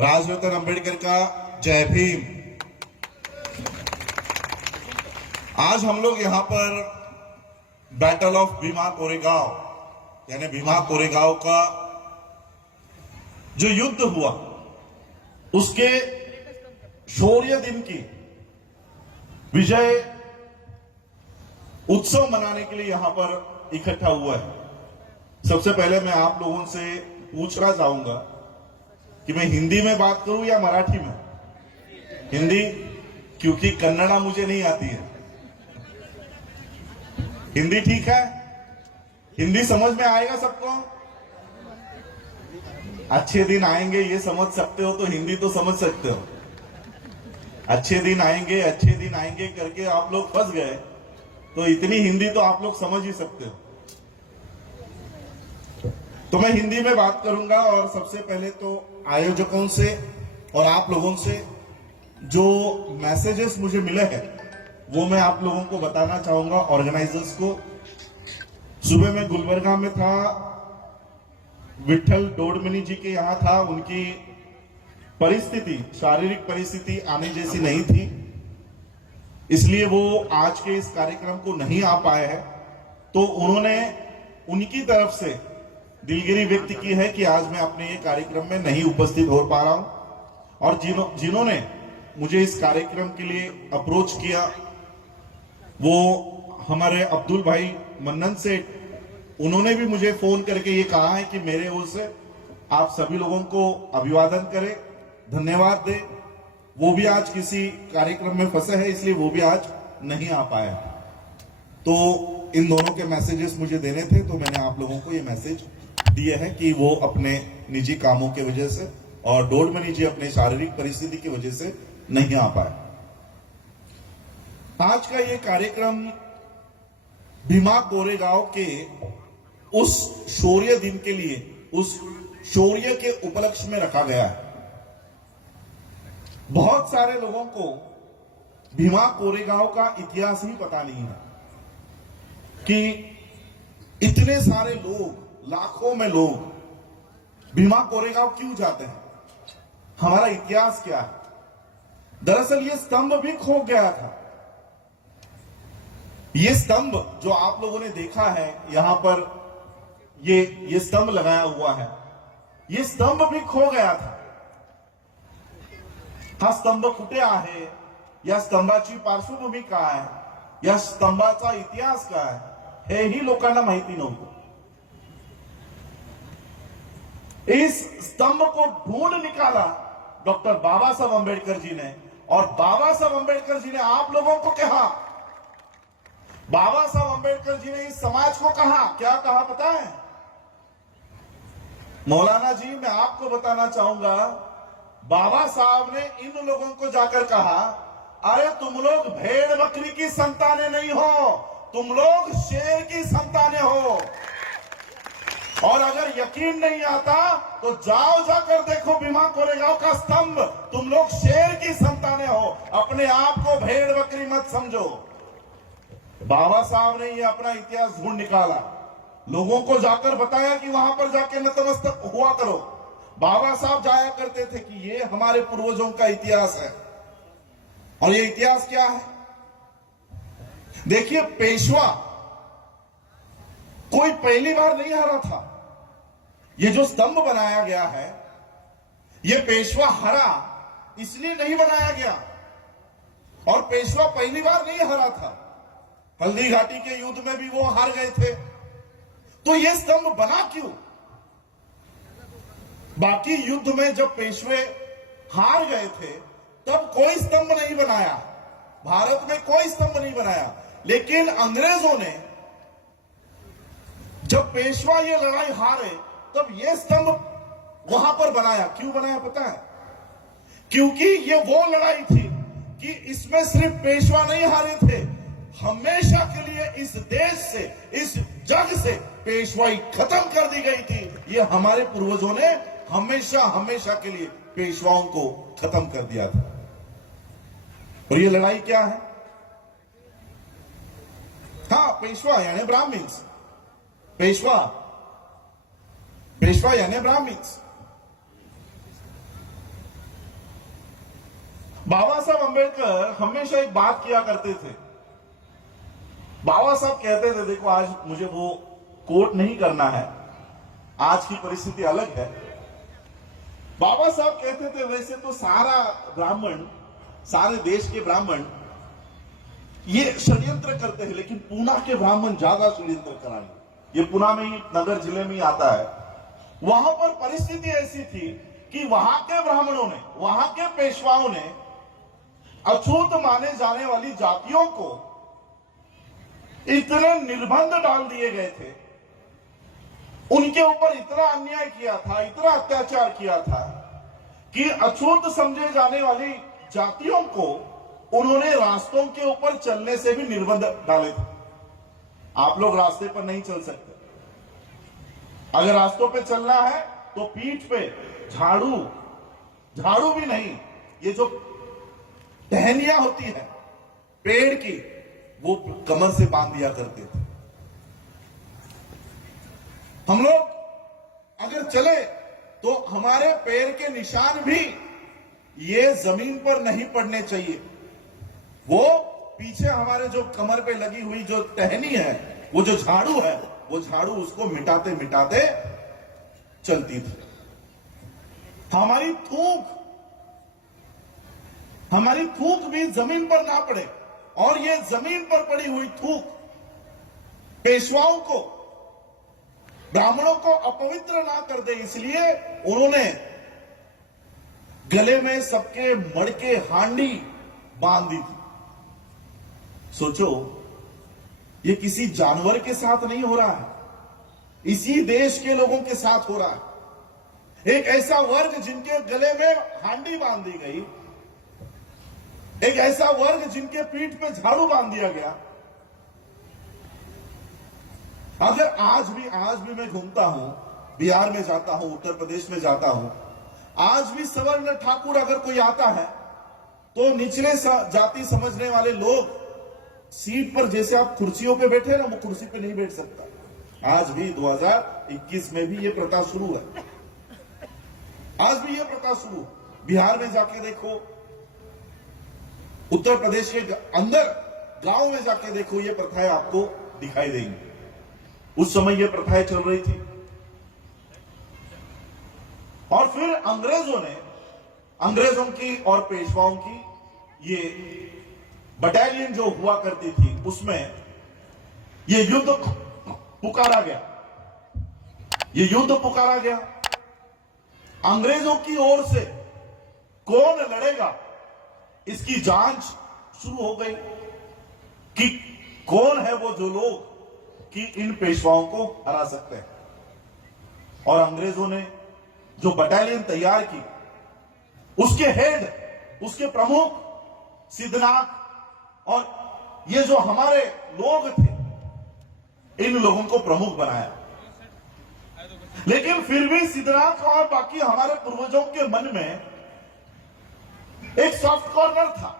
राजरत्न अंबेडकर का जय भीम। आज हम लोग यहां पर बैटल ऑफ भीमा कोरेगांव यानी भीमा कोरेगांव का जो युद्ध हुआ उसके शौर्य दिन की विजय उत्सव मनाने के लिए यहां पर इकट्ठा हुआ है। सबसे पहले मैं आप लोगों से पूछना चाहूंगा कि मैं हिंदी में बात करूं या मराठी में। हिंदी, क्योंकि कन्नड़ा मुझे नहीं आती है। हिंदी ठीक है? हिंदी समझ में आएगा सबको? अच्छे दिन आएंगे ये समझ सकते हो तो हिंदी तो समझ सकते हो। अच्छे दिन आएंगे करके आप लोग फंस गए तो इतनी हिंदी तो आप लोग समझ ही सकते हो। तो मैं हिंदी में बात करूंगा और सबसे पहले तो आयोजकों से और आप लोगों से जो मैसेजेस मुझे मिले हैं वो मैं आप लोगों को बताना चाहूंगा, ऑर्गेनाइजर्स को। सुबह मैं गुलबर्गा में था, विठल डोडमनी जी के यहां था। उनकी परिस्थिति, शारीरिक परिस्थिति आने जैसी नहीं थी, इसलिए वो आज के इस कार्यक्रम को नहीं आ पाए हैं। तो उन्होंने उनकी तरफ से दिलगिरी व्यक्त की है कि आज मैं अपने ये कार्यक्रम में नहीं उपस्थित हो पा रहा हूं। और जिन्होंने मुझे इस कार्यक्रम के लिए अप्रोच किया वो हमारे अब्दुल भाई मन्नन सेठ, उन्होंने भी मुझे फोन करके ये कहा है कि मेरे ओर से आप सभी लोगों को अभिवादन करें, धन्यवाद दें। वो भी आज किसी कार्यक्रम में फंसे हैं, इसलिए वो भी आज नहीं आ पाया। तो इन दोनों के मैसेजेस मुझे देने थे, तो मैंने आप लोगों को ये मैसेज दिए हैं कि वो अपने निजी कामों की वजह से और डोडमनी जी अपने शारीरिक परिस्थिति की वजह से नहीं आ पाए। आज का ये कार्यक्रम भीमा कोरेगांव के उस शौर्य दिन के लिए, उस शौर्य के उपलक्ष्य में रखा गया है। बहुत सारे लोगों को भीमा कोरेगांव का इतिहास ही पता नहीं है कि इतने सारे लोग, लाखों में लोग भीमा कोरेगांव क्यों जाते हैं, हमारा इतिहास क्या है। दरअसल ये स्तंभ भी खो गया था। ये स्तंभ जो आप लोगों ने देखा है यहां पर, ये स्तंभ लगाया हुआ है, ये स्तंभ भी खो गया था। हा स्तंभ कुठे आहे, या स्तंभाची पार्श्वभूमी काय आहे, या स्तंभाचा इतिहास काय, हेही लोकांना माहिती नव्हतं। इस स्तंभ को ढूंढ निकाला डॉक्टर बाबा साहब अंबेडकर जी ने, और बाबा साहब अंबेडकर जी ने आप लोगों को कहा, बाबा साहब अंबेडकर जी ने इस समाज को कहा, क्या कहा पता है मौलाना जी? मैं आपको बताना चाहूंगा, बाबा साहब ने इन लोगों को जाकर कहा, अरे तुम लोग भेड़ बकरी की संतानें नहीं हो, तुम लोग शेर की संतानें हो। और अगर यकीन नहीं आता तो जाओ जाकर देखो भीमा कोरेगांव का स्तंभ, तुम लोग शेर की संतानें हो, अपने आप को भेड़ बकरी मत समझो। बाबा साहब ने ये अपना इतिहास ढूंढ निकाला, लोगों को जाकर बताया कि वहां पर जाके नतमस्तक हुआ करो। बाबा साहब जाया करते थे कि ये हमारे पूर्वजों का इतिहास है। और ये इतिहास क्या है? देखिए, पेशवा कोई पहली बार नहीं हारा था। ये जो स्तंभ बनाया गया है, ये पेशवा हरा इसलिए नहीं बनाया गया, और पेशवा पहली बार नहीं हारा था। हल्दी घाटी के युद्ध में भी वो हार गए थे। तो ये स्तंभ बना क्यों? बाकी युद्ध में जब पेशवे हार गए थे तब कोई स्तंभ नहीं बनाया, भारत में कोई स्तंभ नहीं बनाया। लेकिन अंग्रेजों ने जब पेशवा ये लड़ाई हारे तब ये स्तंभ वहां पर बनाया। क्यों बनाया पता है? क्योंकि ये वो लड़ाई थी कि इसमें सिर्फ पेशवा नहीं हारे थे, हमेशा के लिए इस देश से, इस जग से पेशवाई खत्म कर दी गई थी। ये हमारे पूर्वजों ने हमेशा हमेशा के लिए पेशवाओं को खत्म कर दिया था। और ये लड़ाई क्या है? हाँ, पेशवा यानी ब्राह्मण्स, पेशवा यानी ब्राह्मण्स। बाबा साहब अंबेडकर हमेशा एक बात किया करते थे। बाबा साहब कहते थे, देखो आज मुझे वो कोट नहीं करना है, आज की परिस्थिति अलग है। बाबा साहब कहते थे वैसे तो सारा ब्राह्मण, सारे देश के ब्राह्मण ये षड्यंत्र करते हैं, लेकिन पूना के ब्राह्मण ज्यादा षड्यंत्र कराएंगे। ये पूना में ही, नगर जिले में ही आता है। वहां पर परिस्थिति ऐसी थी कि वहां के ब्राह्मणों ने, वहां के पेशवाओं ने अछूत माने जाने वाली जातियों को इतने निर्बंध डाल दिए गए थे, उनके ऊपर इतना अन्याय किया था, इतना अत्याचार किया था कि अछूत समझे जाने वाली जातियों को उन्होंने रास्तों के ऊपर चलने से भी निर्बंध डाले थे। आप लोग रास्ते पर नहीं चल सकते, अगर रास्तों पे चलना है तो पीठ पे झाड़ू, झाड़ू भी नहीं, ये जो टहनियां होती है पेड़ की, वो कमर से बांध दिया करते थे। हम लोग अगर चले तो हमारे पैर के निशान भी ये जमीन पर नहीं पड़ने चाहिए। वो पीछे हमारे जो कमर पे लगी हुई जो टहनी है, वो जो झाड़ू है, वो झाड़ू उसको मिटाते मिटाते चलती थी। हमारी थूक भी जमीन पर ना पड़े, और ये जमीन पर पड़ी हुई थूक पेशवाओं को, ब्राह्मणों को अपवित्र ना कर दे, इसलिए उन्होंने गले में सबके मड़के हांडी बांध दी थी। सोचो, ये किसी जानवर के साथ नहीं हो रहा है, इसी देश के लोगों के साथ हो रहा है। एक ऐसा वर्ग जिनके गले में हांडी बांध दी गई, एक ऐसा वर्ग जिनके पीठ पे झाड़ू बांध दिया गया। अगर आज भी मैं घूमता हूं, बिहार में जाता हूं, उत्तर प्रदेश में जाता हूं, आज भी सवर्ण ठाकुर अगर कोई आता है तो निचले जाति समझने वाले लोग सीट पर, जैसे आप कुर्सियों पे बैठे ना, वो कुर्सी पे नहीं बैठ सकता। आज भी 2021 में भी ये प्रथा शुरू है, आज भी ये प्रथा शुरू। बिहार में जाके देखो, उत्तर प्रदेश के अंदर गांव में जाके देखो, ये प्रथाएं आपको दिखाई देंगी। उस समय ये प्रथाएं चल रही थी। और फिर अंग्रेजों की और पेशवाओं की ये बटालियन जो हुआ करती थी, उसमें ये युद्ध पुकारा गया, ये युद्ध पुकारा गया। अंग्रेजों की ओर से कौन लड़ेगा, इसकी जांच शुरू हो गई कि कौन है वो जो लोग कि इन पेशवाओं को हरा सकते हैं। और अंग्रेजों ने जो बटालियन तैयार की, उसके हेड, उसके प्रमुख सिद्धनाथ और ये जो हमारे लोग थे, इन लोगों को प्रमुख बनाया। लेकिन फिर भी सिद्धनाथ और बाकी हमारे पूर्वजों के मन में एक सॉफ्ट कॉर्नर था।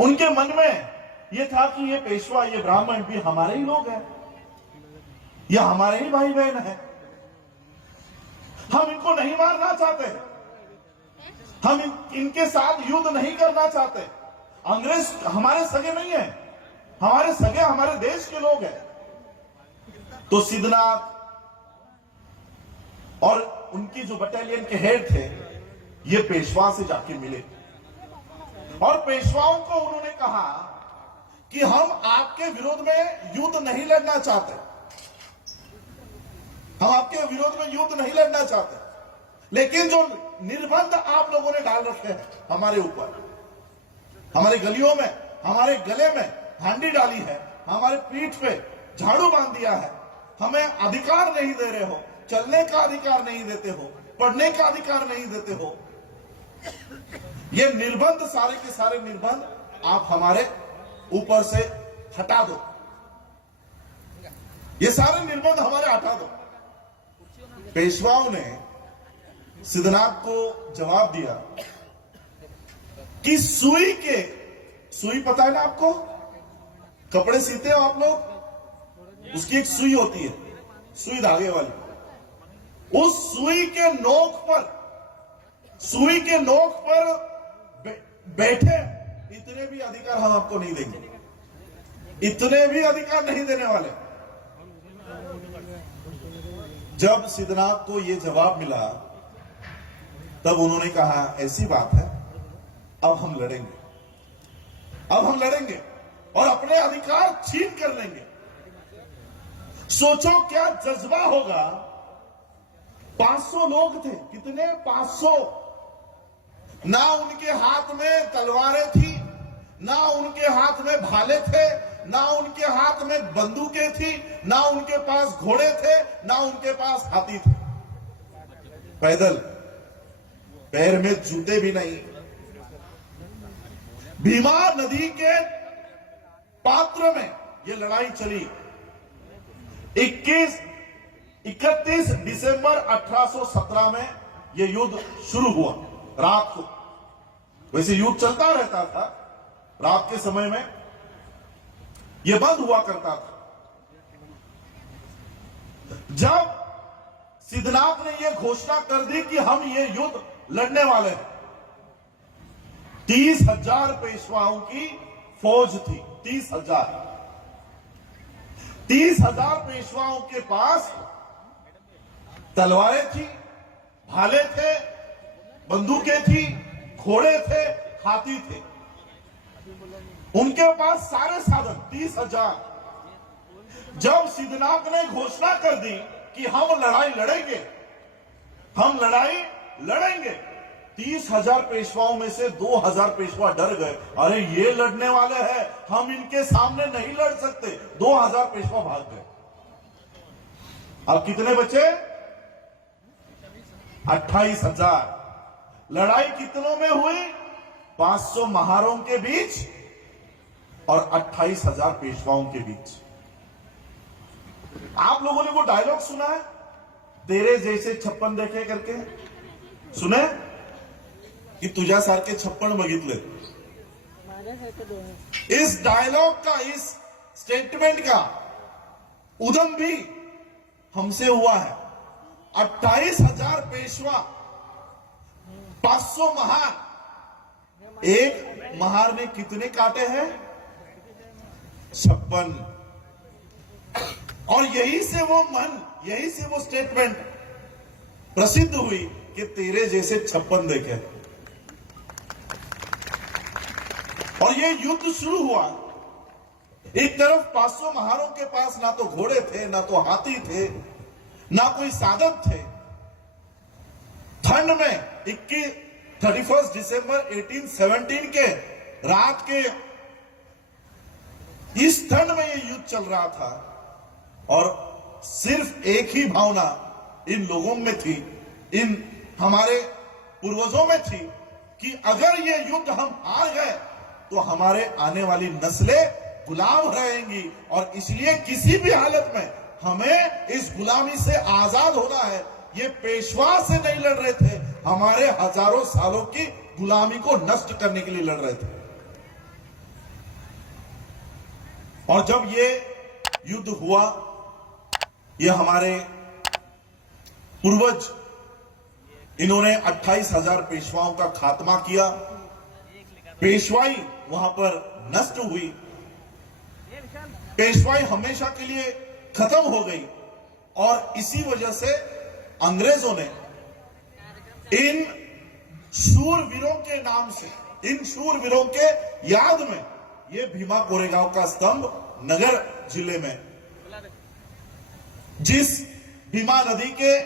उनके मन में यह था कि ये पेशवा, ये ब्राह्मण भी हमारे ही लोग हैं, ये हमारे ही भाई बहन है, हम इनको नहीं मारना चाहते, हम इनके साथ युद्ध नहीं करना चाहते। अंग्रेज हमारे सगे नहीं है, हमारे सगे हमारे देश के लोग हैं। तो सिद्धनाथ और उनकी जो बटालियन के हेड थे, ये पेशवा से जाके मिले और पेशवाओं को उन्होंने कहा कि हम आपके विरोध में युद्ध नहीं लड़ना चाहते, हम आपके विरोध में युद्ध नहीं लड़ना चाहते, लेकिन जो निर्बंध आप लोगों ने डाल रखे हैं हमारे ऊपर, हमारे गलियों में, हमारे गले में हांडी डाली है, हमारे पीठ पे झाड़ू बांध दिया है, हमें अधिकार नहीं दे रहे हो, चलने का अधिकार नहीं देते हो, पढ़ने का अधिकार नहीं देते हो, ये निर्बंध, सारे के सारे निर्बंध आप हमारे ऊपर से हटा दो, ये सारे निर्बंध हमारे हटा दो। पेशवाओं ने सिद्धनाथ को जवाब दिया कि सुई पता है ना आपको, कपड़े सीते हो आप लोग, उसकी एक सुई होती है, सुई धागे वाली, उस सुई के नोक पर बैठे, इतने भी अधिकार हम आपको नहीं देंगे, इतने भी अधिकार नहीं देने वाले। जब सिद्धनाथ को यह जवाब मिला तब उन्होंने कहा ऐसी बात है, अब हम लड़ेंगे, अब हम लड़ेंगे और अपने अधिकार छीन कर लेंगे। सोचो क्या जज्बा होगा। 500 लोग थे, कितने 500। ना उनके हाथ में तलवारें थी, ना उनके हाथ में भाले थे, ना उनके हाथ में बंदूकें थी, ना उनके पास घोड़े थे, ना उनके पास हाथी थे। पैदल, पैर में जूते भी नहीं। भीमा नदी के पात्र में यह लड़ाई चली। 31 दिसंबर 1817 में यह युद्ध शुरू हुआ रात को। वैसे युद्ध चलता रहता था, रात के समय में यह बंद हुआ करता था। जब सिद्धनाथ ने यह घोषणा कर दी कि हम ये युद्ध लड़ने वाले हैं, 30,000 पेशवाओं की फौज थी। 30,000 पेशवाओं के पास तलवारें थी, भाले थे, बंदूकें थी, घोड़े थे, हाथी थे। उनके पास सारे साधन 30,000। जब सिद्धनाथ ने घोषणा कर दी कि हम लड़ाई लड़ेंगे, हम लड़ाई लड़ेंगे, 30,000 पेशवाओं में से 2,000 पेशवा डर गए। अरे ये लड़ने वाले हैं, हम इनके सामने नहीं लड़ सकते। 2,000 पेशवा भाग गए। अब कितने बचे? 28,000। लड़ाई कितनों में हुई? 500 महारों के बीच और 28,000 पेशवाओं के बीच। आप लोगों ने वो डायलॉग सुना है, तेरे जैसे 56 देखे करके? सुने कि तुझा सारखे 56 बघितले। इस डायलॉग का, इस स्टेटमेंट का उदम भी हमसे हुआ है। 28,000 पेशवा, 500 महार। एक महार ने कितने काटे हैं? 56। और यही से वो मन, यही से वो स्टेटमेंट प्रसिद्ध हुई कि तेरे जैसे 56 देखे। और ये युद्ध शुरू हुआ। एक तरफ 500 महारों के पास ना तो घोड़े थे, ना तो हाथी थे, ना कोई साधन थे। ठंड में 31 दिसंबर 1817 के रात के इस ठंड में ये युद्ध चल रहा था। और सिर्फ एक ही भावना इन लोगों में थी, इन हमारे पूर्वजों में थी कि अगर ये युद्ध हम हार गए तो हमारे आने वाली नस्लें गुलाम रहेंगी, और इसलिए किसी भी हालत में हमें इस गुलामी से आजाद होना है। ये पेशवा से नहीं लड़ रहे थे, हमारे हजारों सालों की गुलामी को नष्ट करने के लिए लड़ रहे थे। और जब ये युद्ध हुआ, ये हमारे पूर्वज, इन्होंने 28,000 पेशवाओं का खात्मा किया। पेशवाई वहां पर नष्ट हुई, पेशवाई हमेशा के लिए खत्म हो गई। और इसी वजह से अंग्रेजों ने इन शूरवीरों के नाम से, इन शूरवीरों के याद में ये भीमा कोरेगांव का स्तंभ नगर जिले में, जिस भीमा नदी के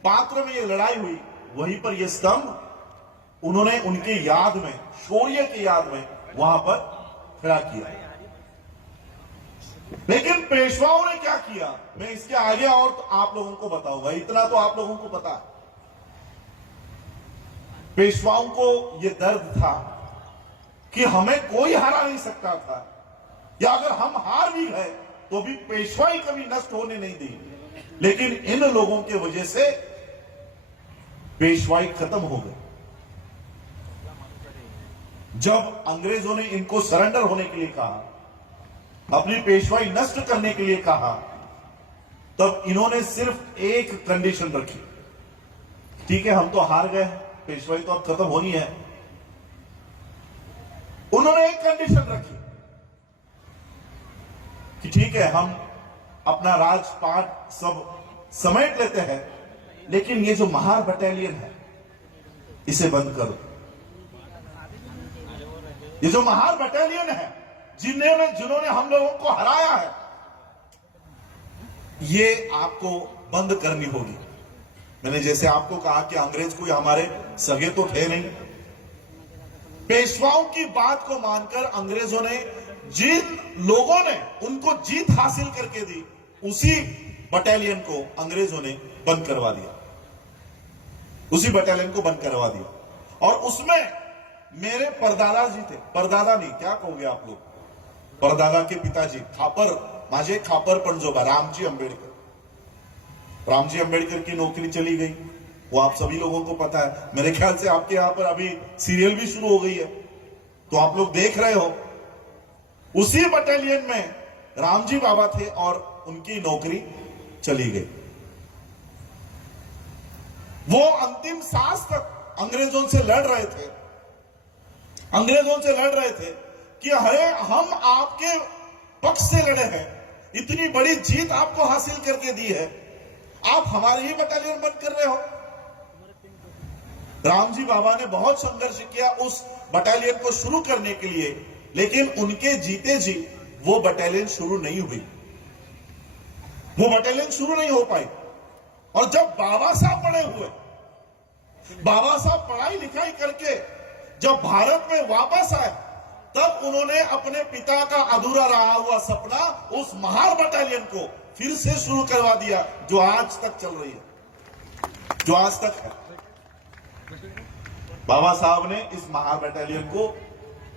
पात्र में ये लड़ाई हुई, वहीं पर यह स्तंभ उन्होंने उनके याद में, शौर्य के याद में वहां पर खड़ा किया। लेकिन पेशवाओं ने क्या किया, मैं इसके आगे और तो आप लोगों को बताऊंगा, इतना तो आप लोगों को पता है। पेशवाओं को यह दर्द था कि हमें कोई हरा नहीं सकता था, या अगर हम हार भी गए तो भी पेशवाई कभी नष्ट होने नहीं दी। लेकिन इन लोगों के वजह से पेशवाई खत्म हो गई। जब अंग्रेजों ने इनको सरेंडर होने के लिए कहा, अपनी पेशवाई नष्ट करने के लिए कहा, तब इन्होंने सिर्फ एक कंडीशन रखी। ठीक है, हम तो हार गए, पेशवाई तो अब खत्म होनी है, उन्होंने एक कंडीशन रखी कि ठीक है, हम अपना राजपाट सब समेट लेते हैं, लेकिन ये जो महार बटालियन है इसे बंद करो। ये जो महार बटालियन है, जिन्होंने हम लोगों को हराया है, ये आपको बंद करनी होगी। मैंने जैसे आपको कहा कि अंग्रेज कोई हमारे सगे तो थे नहीं। पेशवाओं की बात को मानकर अंग्रेजों ने, जिन लोगों ने उनको जीत हासिल करके दी, उसी बटालियन को अंग्रेजों ने बंद करवा दिया, उसी बटालियन को बंद करवा दिया। और उसमें मेरे परदादा जी थे, परदादा नहीं, क्या कहोगे आप लोग, परदादा के पिताजी खापर, माझे खापर पंजोबा रामजी अंबेडकर। रामजी अंबेडकर की नौकरी चली गई, वो आप सभी लोगों को पता है। मेरे ख्याल से आपके यहां पर अभी सीरियल भी शुरू हो गई है, तो आप लोग देख रहे हो। उसी बटालियन में रामजी बाबा थे और उनकी नौकरी चली गई। वो अंतिम सांस तक अंग्रेजों से लड़ रहे थे, अंग्रेजों से लड़ रहे थे कि अरे हम आपके पक्ष से लड़े हैं, इतनी बड़ी जीत आपको हासिल करके दी है, आप हमारी ही बटालियन बंद कर रहे हो। रामजी बाबा ने बहुत संघर्ष किया उस बटालियन को शुरू करने के लिए, लेकिन उनके जीते जी वो बटालियन शुरू नहीं हुई, वो बटालियन शुरू नहीं हो पाई। और जब बाबा साहब बड़े हुए, बाबा साहब पढ़ाई लिखाई करके जब भारत में वापस आए, तब उन्होंने अपने पिता का अधूरा रहा हुआ सपना, उस महार बटालियन को फिर से शुरू करवा दिया, जो आज तक चल रही है, जो आज तक है। बाबा साहब ने इस महार बटालियन को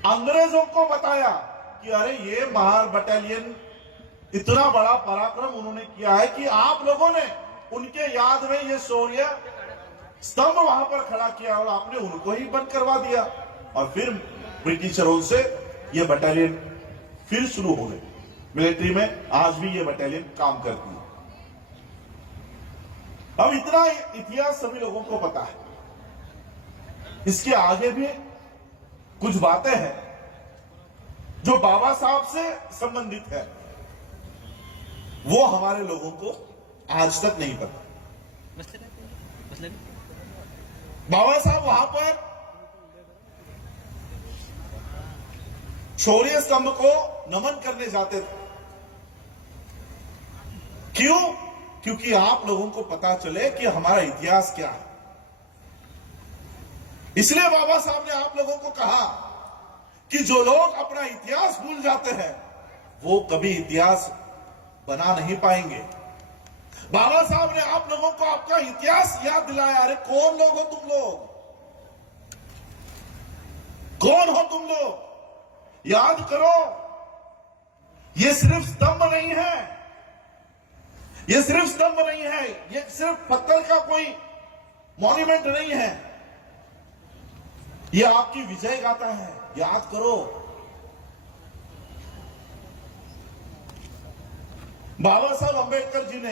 अंग्रेजों को बताया कि अरे ये महार बटालियन इतना बड़ा पराक्रम उन्होंने किया है कि आप लोगों ने उनके याद में ये शौर्य स्तंभ वहां पर खड़ा किया और आपने उनको ही बंद करवा दिया। और फिर ब्रिटिशरों से ये बटालियन फिर शुरू हो गई। मिलिट्री में आज भी ये बटालियन काम करती है। अब इतना इतिहास सभी लोगों को पता है, इसके आगे भी कुछ बातें हैं जो बाबा साहब से संबंधित है, वो हमारे लोगों को आज तक नहीं पता। बाबा साहब वहां पर शौर्य स्तंभ को नमन करने जाते थे। क्यों? क्योंकि आप लोगों को पता चले कि हमारा इतिहास क्या है। इसलिए बाबा साहब ने आप लोगों को कहा कि जो लोग अपना इतिहास भूल जाते हैं, वो कभी इतिहास बना नहीं पाएंगे। बाबा साहब ने आप लोगों को आपका इतिहास याद दिलाया। अरे कौन लोग हो तुम लोग, कौन हो तुम लोग, याद करो। ये सिर्फ स्तंभ नहीं है, ये सिर्फ स्तंभ नहीं है, ये सिर्फ पत्थर का कोई मॉन्यूमेंट नहीं है, ये आपकी विजय गाथा है, याद करो। बाबा साहब अंबेडकर जी ने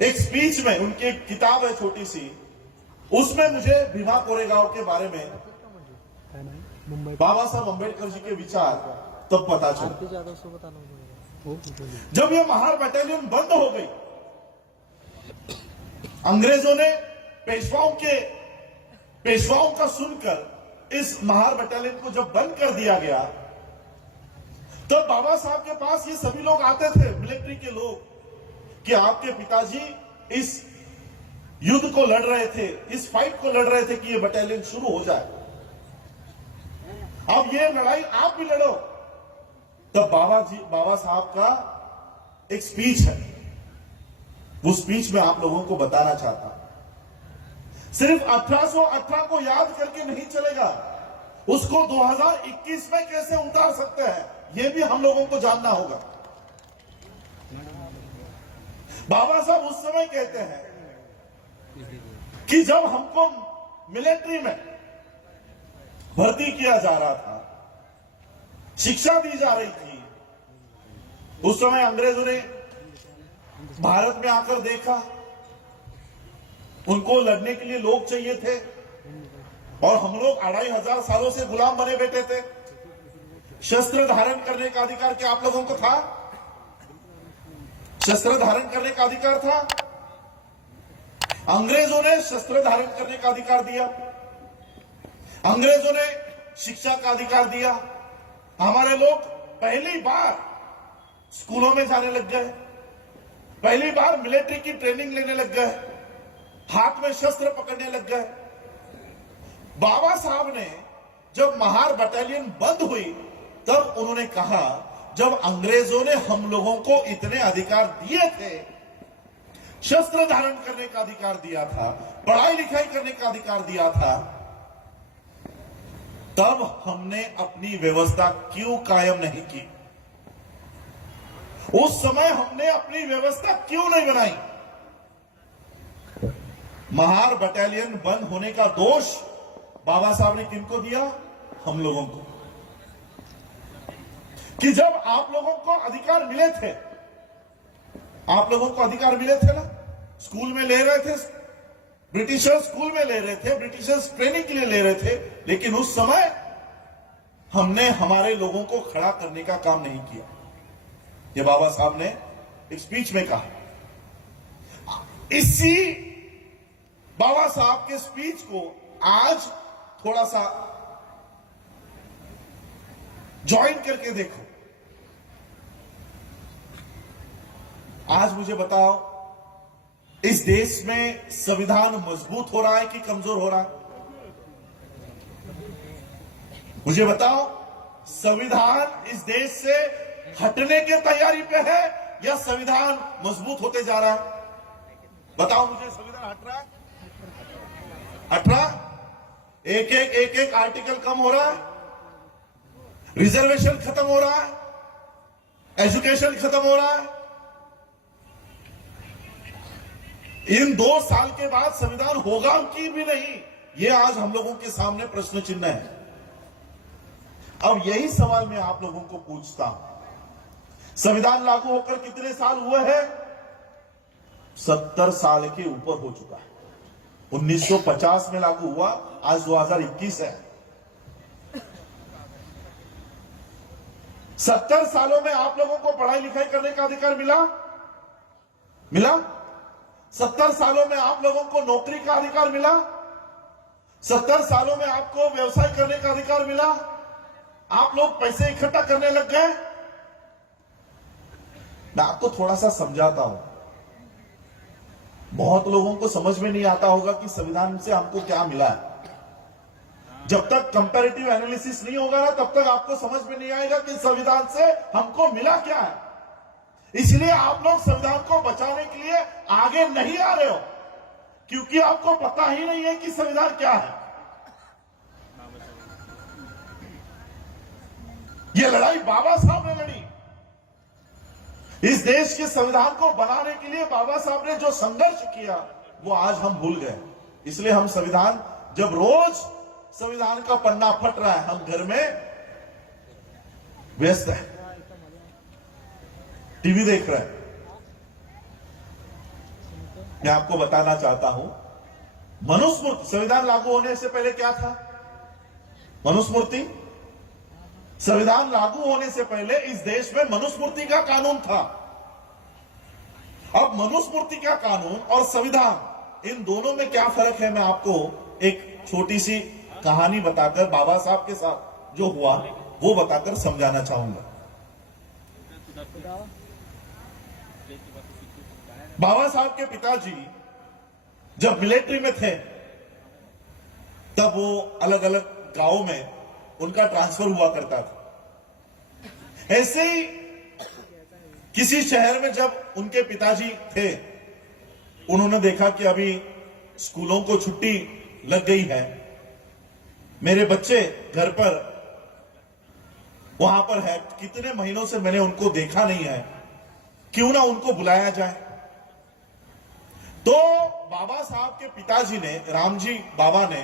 एक स्पीच में, उनकी एक किताब है छोटी सी, उसमें मुझे भीमा कोरेगांव के बारे में बाबा साहब अंबेडकर जी के विचार तब पता चला। जब यह महार बटालियन बंद हो गई, अंग्रेजों ने पेशवाओं का सुनकर इस महार बटालियन को जब बंद कर दिया गया, तो बाबा साहब के पास ये सभी लोग आते थे, मिलिट्री के लोग, कि आपके पिताजी इस युद्ध को लड़ रहे थे, इस फाइट को लड़ रहे थे कि ये बटालियन शुरू हो जाए, अब ये लड़ाई आप भी लड़ो। तब बाबा साहब का एक स्पीच है, वो स्पीच में आप लोगों को बताना चाहता हूं। सिर्फ 1818 को याद करके नहीं चलेगा, उसको 2021 में कैसे उतार सकते हैं, यह भी हम लोगों को जानना होगा। बाबा साहब उस समय कहते हैं कि जब हमको मिलिट्री में भर्ती किया जा रहा था, शिक्षा दी जा रही थी, उस समय अंग्रेजों ने भारत में आकर देखा, उनको लड़ने के लिए लोग चाहिए थे, और हम लोग 2500 सालों से गुलाम बने बैठे थे। शस्त्र धारण करने का अधिकार क्या आप लोगों को था? शस्त्र धारण करने का अधिकार था? अंग्रेजों ने शस्त्र धारण करने का अधिकार दिया, अंग्रेजों ने शिक्षा का अधिकार दिया। हमारे लोग पहली बार स्कूलों में जाने लग गए, पहली बार मिलिट्री की ट्रेनिंग लेने लग गए, हाथ में शस्त्र पकड़ने लग गए। बाबा साहब ने जब महार बटालियन बंद हुई तब उन्होंने कहा, जब अंग्रेजों ने हम लोगों को इतने अधिकार दिए थे, शस्त्र धारण करने का अधिकार दिया था, पढ़ाई लिखाई करने का अधिकार दिया था, तब हमने अपनी व्यवस्था क्यों कायम नहीं की? उस समय हमने अपनी व्यवस्था क्यों नहीं बनाई? महार बटालियन बंद होने का दोष बाबा साहब ने किनको दिया? हम लोगों को। कि जब आप लोगों को अधिकार मिले थे, आप लोगों को अधिकार मिले थे ना, स्कूल में ले रहे थे, ब्रिटिशर्स स्कूल में ले रहे थे, ब्रिटिशर्स ट्रेनिंग के लिए ले रहे थे, लेकिन उस समय हमने हमारे लोगों को खड़ा करने का काम नहीं किया। ये बाबा साहब ने एक स्पीच में कहा। इसी बाबा साहब के स्पीच को आज थोड़ा सा ज्वाइन करके देखो। आज मुझे बताओ, इस देश में संविधान मजबूत हो रहा है कि कमजोर हो रहा है? मुझे बताओ, संविधान इस देश से हटने की तैयारी पे है या संविधान मजबूत होते जा रहा है? बताओ मुझे, संविधान हट रहा है? हट रहा? एक एक आर्टिकल कम हो रहा है, रिजर्वेशन खत्म हो रहा है, एजुकेशन खत्म हो रहा है। इन 2 साल के बाद संविधान होगा कि भी नहीं, यह आज हम लोगों के सामने प्रश्न चिन्ह है। अब यही सवाल मैं आप लोगों को पूछता हूं, संविधान लागू होकर कितने साल हुए हैं? 70 साल के ऊपर हो चुका है। 1950 में लागू हुआ, आज 2021 है। 70 सालों में आप लोगों को पढ़ाई लिखाई करने का अधिकार मिला? मिला? 70 सालों में आप लोगों को नौकरी का अधिकार मिला? 70 सालों में आपको व्यवसाय करने का अधिकार मिला? आप लोग पैसे इकट्ठा करने लग गए? मैं आपको थोड़ा सा समझाता हूं। बहुत लोगों को समझ में नहीं आता होगा कि संविधान से हमको क्या मिला है। जब तक कंपैरेटिव एनालिसिस नहीं होगा ना, तब तक आपको समझ में नहीं आएगा कि संविधान से हमको मिला क्या है। इसलिए आप लोग संविधान को बचाने के लिए आगे नहीं आ रहे हो, क्योंकि आपको पता ही नहीं है कि संविधान क्या है। यह लड़ाई बाबा साहब ने लड़ी। इस देश के संविधान को बनाने के लिए बाबा साहब ने जो संघर्ष किया, वो आज हम भूल गए। इसलिए हम संविधान, जब रोज संविधान का पन्ना फट रहा है, हम घर में व्यस्त हैं, टीवी देख रहे हैं। मैं आपको बताना चाहता हूं, मनुस्मृति, संविधान लागू होने से पहले क्या था? मनुस्मृति। संविधान लागू होने से पहले इस देश में मनुस्मृति का कानून था। अब मनुस्मृति का कानून और संविधान, इन दोनों में क्या फर्क है, मैं आपको एक छोटी सी कहानी बताकर, बाबा साहब के साथ जो हुआ वो बताकर समझाना चाहूंगा। बाबा साहब के पिताजी जब मिलिट्री में थे, तब वो अलग अलग गांवों में उनका ट्रांसफर हुआ करता था। ऐसे ही किसी शहर में जब उनके पिताजी थे, उन्होंने देखा कि अभी स्कूलों को छुट्टी लग गई है, मेरे बच्चे घर पर वहां पर है, कितने महीनों से मैंने उनको देखा नहीं है, क्यों ना उनको बुलाया जाए। तो बाबा साहब के पिताजी ने, रामजी बाबा ने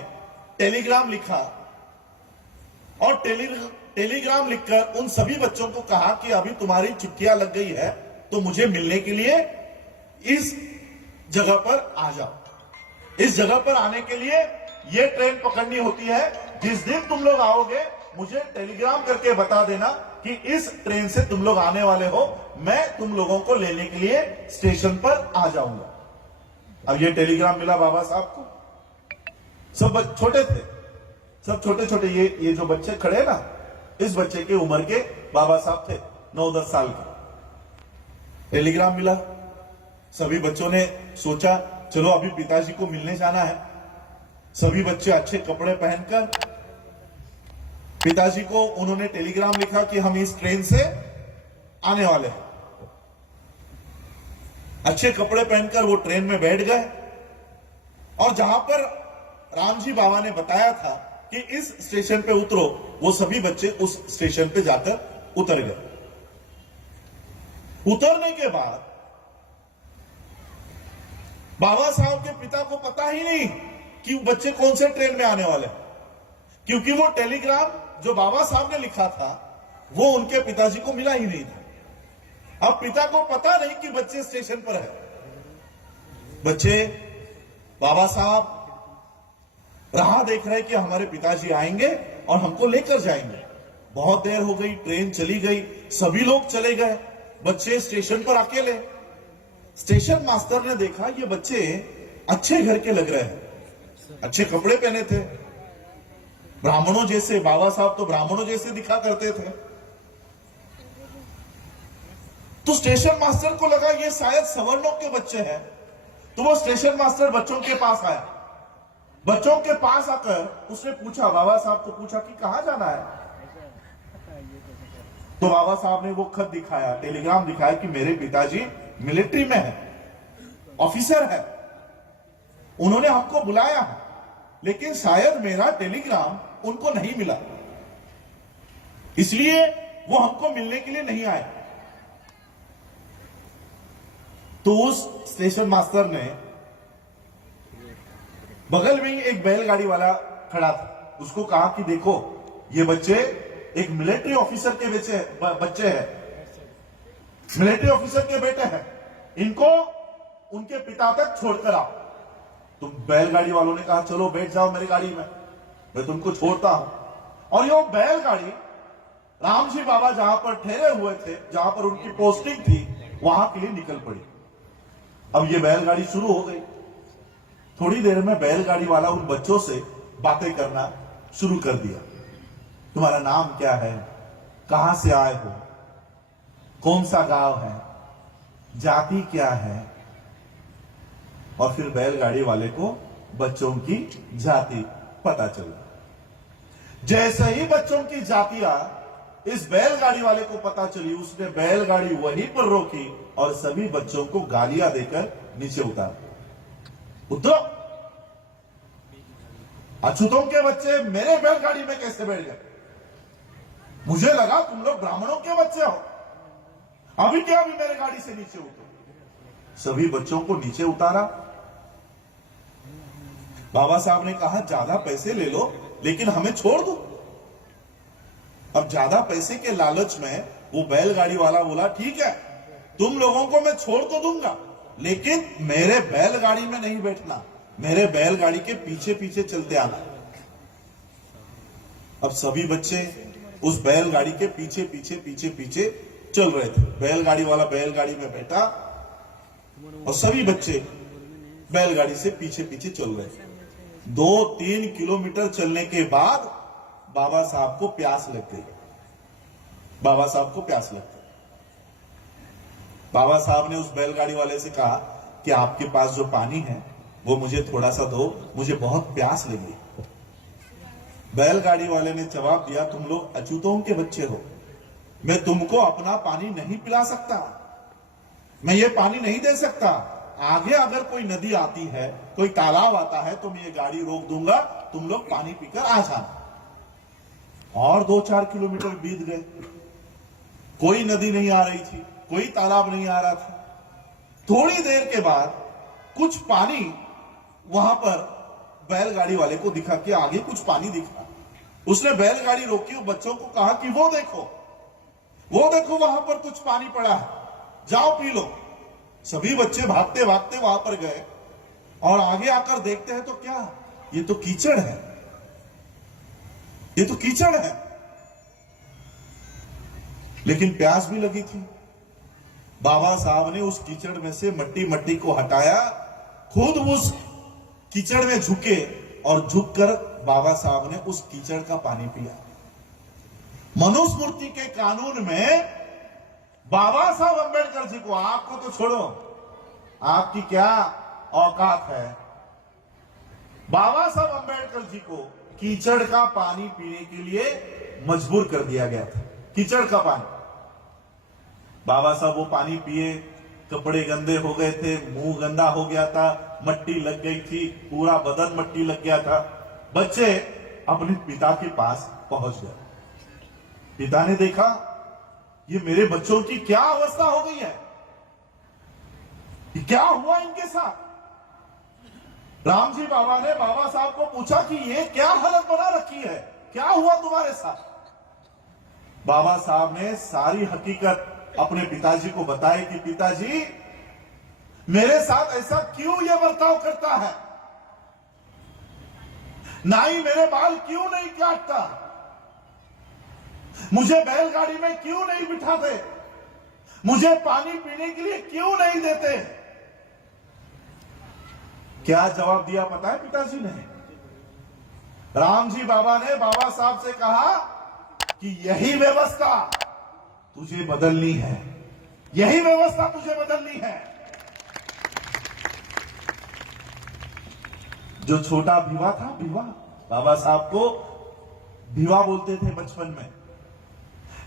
टेलीग्राम लिखा और टेलीग्राम लिखकर उन सभी बच्चों को कहा कि अभी तुम्हारी छुट्टियां लग गई है, तो मुझे मिलने के लिए इस जगह पर आ जाओ। इस जगह पर आने के लिए ये ट्रेन पकड़नी होती है। जिस दिन तुम लोग आओगे मुझे टेलीग्राम करके बता देना कि इस ट्रेन से तुम लोग आने वाले हो, मैं तुम लोगों को लेने के लिए स्टेशन पर आ जाऊंगा। अब ये टेलीग्राम मिला बाबा साहब को। सब छोटे थे, सब छोटे छोटे। ये जो बच्चे खड़े ना, इस बच्चे के उम्र के बाबा साहब थे, 9-10 साल के। टेलीग्राम मिला, सभी बच्चों ने सोचा चलो अभी पिताजी को मिलने जाना है। सभी बच्चे अच्छे कपड़े पहनकर पिताजी को उन्होंने टेलीग्राम लिखा कि हम इस ट्रेन से आने वाले हैं। अच्छे कपड़े पहनकर वो ट्रेन में बैठ गए और जहां पर रामजी बाबा ने बताया था कि इस स्टेशन पे उतरो, वो सभी बच्चे उस स्टेशन पे जाकर उतर गए। उतरने के बाद बाबा साहब के पिता को पता ही नहीं कि बच्चे कौन से ट्रेन में आने वाले हैं, क्योंकि वो टेलीग्राम जो बाबा साहब ने लिखा था वो उनके पिताजी को मिला ही नहीं था। अब पिता को पता नहीं कि बच्चे स्टेशन पर है। बच्चे, बाबा साहब राह देख रहे कि हमारे पिताजी आएंगे और हमको लेकर जाएंगे। बहुत देर हो गई, ट्रेन चली गई, सभी लोग चले गए, बच्चे स्टेशन पर अकेले। स्टेशन मास्टर ने देखा ये बच्चे अच्छे घर के लग रहे हैं, अच्छे कपड़े पहने थे, ब्राह्मणों जैसे। बाबा साहब तो ब्राह्मणों जैसे दिखा करते थे। तो स्टेशन मास्टर को लगा ये शायद सवर्णों के बच्चे हैं, तो वो स्टेशन मास्टर बच्चों के पास आया। बच्चों के पास आकर उसने पूछा, बाबा साहब को पूछा कि कहां जाना है। तो बाबा साहब ने वो खत दिखाया, टेलीग्राम दिखाया कि मेरे पिताजी मिलिट्री में है, ऑफिसर है, उन्होंने हमको बुलाया है, लेकिन शायद मेरा टेलीग्राम उनको नहीं मिला, इसलिए वो हमको मिलने के लिए नहीं आए। तो उस स्टेशन मास्टर ने, बगल में ही एक बैलगाड़ी वाला खड़ा था, उसको कहा कि देखो ये बच्चे एक मिलिट्री ऑफिसर के बच्चे हैं, मिलिट्री ऑफिसर के बेटे हैं, इनको उनके पिता तक छोड़कर आओ। तो बैलगाड़ी वालों ने कहा चलो बैठ जाओ मेरी गाड़ी में, मैं तुमको छोड़ता हूं। और ये बैलगाड़ी रामजी बाबा जहां पर ठहरे हुए थे, जहां पर उनकी पोस्टिंग थी, वहां के लिए निकल पड़ी। अब ये बैलगाड़ी शुरू हो गई। थोड़ी देर में बैलगाड़ी वाला उन बच्चों से बातें करना शुरू कर दिया। तुम्हारा नाम क्या है, कहां से आए हो, कौन सा गांव है, जाति क्या है। और फिर बैलगाड़ी वाले को बच्चों की जाति पता चला। जैसे ही बच्चों की जातियां इस बैलगाड़ी वाले को पता चली, उसने बैलगाड़ी वहीं पर रोकी और सभी बच्चों को गालियां देकर नीचे उतार। उतरो, अछूतों के बच्चे मेरे बैलगाड़ी में कैसे बैठ गए? मुझे लगा तुम लोग ब्राह्मणों के बच्चे हो, अभी क्या अभी मेरे गाड़ी से नीचे उतरो। सभी बच्चों को नीचे उतारा। बाबा साहब ने कहा ज्यादा पैसे ले लो, लेकिन हमें छोड़ दो। अब ज्यादा पैसे के लालच में वो बैलगाड़ी वाला बोला ठीक है, तुम लोगों को मैं छोड़ तो दूंगा, लेकिन मेरे बैलगाड़ी में नहीं बैठना, मेरे बैलगाड़ी के पीछे पीछे चलते आना। अब सभी बच्चे उस बैलगाड़ी के पीछे पीछे पीछे पीछे चल रहे थे। बैलगाड़ी वाला बैलगाड़ी में बैठा और सभी बच्चे बैलगाड़ी से पीछे पीछे चल रहे थे। 2-3 किलोमीटर चलने के बाद बाबा साहब को प्यास लग गई। बाबा साहब को प्यास लग गई। बाबा साहब ने उस बैलगाड़ी वाले से कहा कि आपके पास जो पानी है वो मुझे थोड़ा सा दो, मुझे बहुत प्यास लगी। बैलगाड़ी वाले ने जवाब दिया, तुम लोग अछूतों के बच्चे हो, मैं तुमको अपना पानी नहीं पिला सकता, मैं ये पानी नहीं दे सकता। आगे अगर कोई नदी आती है, कोई तालाब आता है, तो मैं ये गाड़ी रोक दूंगा, तुम लोग पानी पीकर आ जाना। और 2-4 किलोमीटर बीत गए, कोई नदी नहीं आ रही थी, कोई तालाब नहीं आ रहा था। थोड़ी देर के बाद कुछ पानी वहां पर बैलगाड़ी वाले को दिखा कि आगे कुछ पानी दिखा। उसने बैलगाड़ी रोकी और बच्चों को कहा कि वो देखो वहां पर कुछ पानी पड़ा है, जाओ पी लो। सभी बच्चे भागते भागते वहां पर गए और आगे आकर देखते हैं तो क्या, ये तो कीचड़ है, ये तो कीचड़ है। लेकिन प्यास भी लगी थी। बाबा साहब ने उस कीचड़ में से मट्टी मट्टी को हटाया, खुद उस कीचड़ में झुके और झुककर बाबा साहब ने उस कीचड़ का पानी पिया। मनुस्मृति के कानून में बाबा साहब अंबेडकर जी को, आपको तो छोड़ो, आपकी क्या औकात है, बाबा साहब अंबेडकर जी को कीचड़ का पानी पीने के लिए मजबूर कर दिया गया था। कीचड़ का पानी। बाबा साहब वो पानी पिए, कपड़े गंदे हो गए थे, मुंह गंदा हो गया था, मट्टी लग गई थी, पूरा बदन मट्टी लग गया था। बच्चे अपने पिता के पास पहुंच गए। पिता ने देखा ये मेरे बच्चों की क्या अवस्था हो गई है, क्या हुआ इनके साथ। राम जी बाबा ने बाबा साहब को पूछा कि ये क्या हालत बना रखी है, क्या हुआ तुम्हारे साथ। बाबा साहब ने सारी हकीकत अपने पिताजी को बताई कि पिताजी, मेरे साथ ऐसा क्यों ये बर्ताव करता है, नाई मेरे बाल क्यों नहीं काटता, मुझे बैलगाड़ी में क्यों नहीं बिठाते, मुझे पानी पीने के लिए क्यों नहीं देते। क्या जवाब दिया पता है पिताजी ने? राम जी बाबा ने बाबा साहब से कहा कि यही व्यवस्था तुझे बदलनी है, यही व्यवस्था तुझे बदलनी है। जो छोटा भिवा था, भिवा, बाबा साहब को भिवा बोलते थे बचपन में,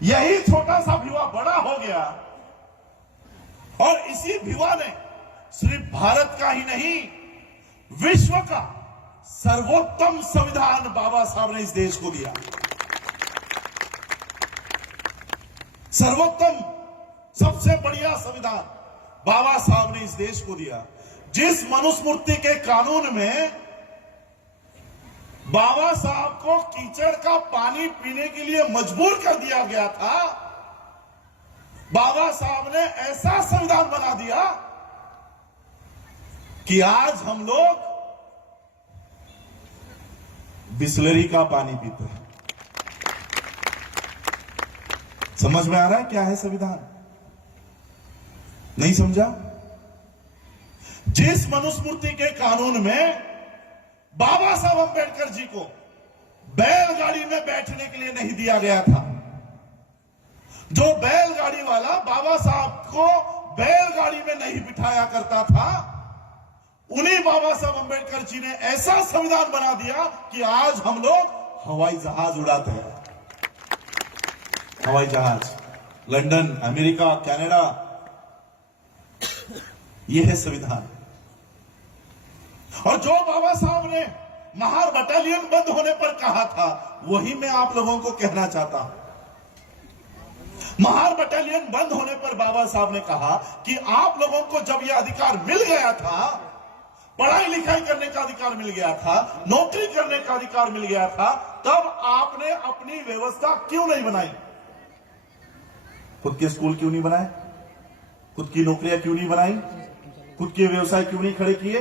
यही छोटा सा भिवा बड़ा हो गया और इसी भिवा ने सिर्फ भारत का ही नहीं, विश्व का सर्वोत्तम संविधान बाबा साहब ने इस देश को दिया। सर्वोत्तम, सबसे बढ़िया संविधान बाबा साहब ने इस देश को दिया। जिस मनुस्मृति के कानून में बाबा साहब को कीचड़ का पानी पीने के लिए मजबूर कर दिया गया था, बाबा साहब ने ऐसा संविधान बना दिया कि आज हम लोग बिस्लरी का पानी पीते हैं। समझ में आ रहा है क्या है संविधान? नहीं समझा? जिस मनुस्मृति के कानून में बाबा साहब अंबेडकर जी को बैलगाड़ी में बैठने के लिए नहीं दिया गया था, जो बैलगाड़ी वाला बाबा साहब को बैलगाड़ी में नहीं बिठाया करता था, उन्हीं बाबा साहब अंबेडकर जी ने ऐसा संविधान बना दिया कि आज हम लोग हवाई जहाज उड़ाते हैं। हवाई जहाज, लंदन, अमेरिका, कनाडा, यह है संविधान। और जो बाबा साहब ने महार बटालियन बंद होने पर कहा था, वही मैं आप लोगों को कहना चाहता हूं। महार बटालियन बंद होने पर बाबा साहब ने कहा कि आप लोगों को जब यह अधिकार मिल गया था, पढ़ाई लिखाई करने का अधिकार मिल गया था, नौकरी करने का अधिकार मिल गया था, तब आपने अपनी व्यवस्था क्यों नहीं बनाई? खुद के स्कूल क्यों नहीं बनाए? खुद की नौकरियां क्यों नहीं बनाई? खुद के व्यवसाय क्यों नहीं खड़े किए?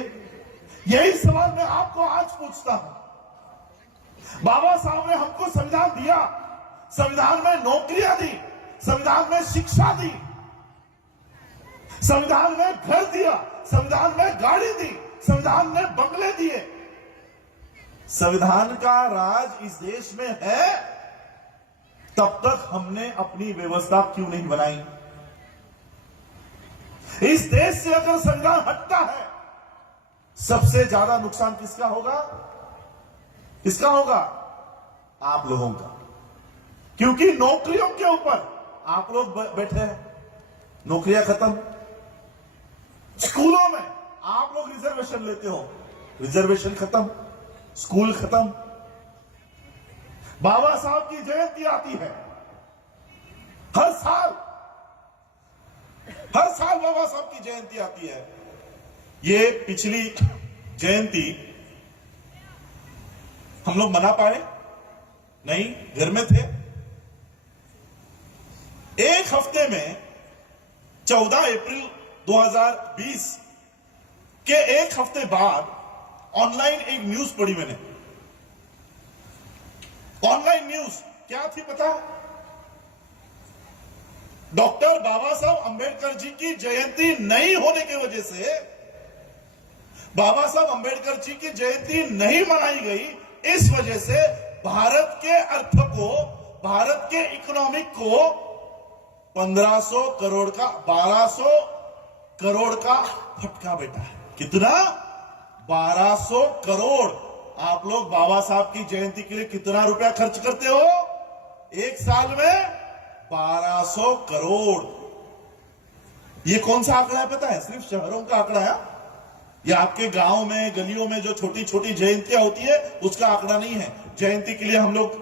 यही सवाल मैं आपको आज पूछता हूं। बाबा साहब ने हमको संविधान दिया, संविधान में नौकरियां दी, संविधान में शिक्षा दी, संविधान में घर दिया, संविधान में गाड़ी दी, संविधान ने बंगले दिए। संविधान का राज इस देश में है, तब तक हमने अपनी व्यवस्था क्यों नहीं बनाई? इस देश से अगर संविधान हटता है, सबसे ज्यादा नुकसान किसका होगा? किसका होगा? आप लोगों का। क्योंकि नौकरियों के ऊपर आप लोग बैठे हैं, नौकरियां खत्म। स्कूलों में आप लोग रिजर्वेशन लेते हो, रिजर्वेशन खत्म, स्कूल खत्म। बाबा साहब की जयंती आती है हर साल, हर साल बाबा साहब की जयंती आती है। ये पिछली जयंती हम लोग मना पाए नहीं, घर में थे। एक हफ्ते में 14 अप्रैल 2020 के एक हफ्ते बाद ऑनलाइन एक न्यूज पढ़ी मैंने। ऑनलाइन न्यूज क्या थी पता? डॉक्टर बाबा साहब अंबेडकर जी की जयंती नहीं होने की वजह से, बाबा साहब अंबेडकर जी की जयंती नहीं मनाई गई, इस वजह से भारत के अर्थ को, भारत के इकोनॉमिक को 1500 करोड़ का, 1200 करोड़ का फटका बैठा है। कितना? 1200 करोड़। आप लोग बाबा साहब की जयंती के लिए कितना रुपया खर्च करते हो एक साल में? 1200 करोड़। ये कौन सा आंकड़ा है पता है? सिर्फ शहरों का आंकड़ा है। ये आपके गांव में, गलियों में जो छोटी छोटी जयंतियां होती है उसका आंकड़ा नहीं है। जयंती के लिए हम लोग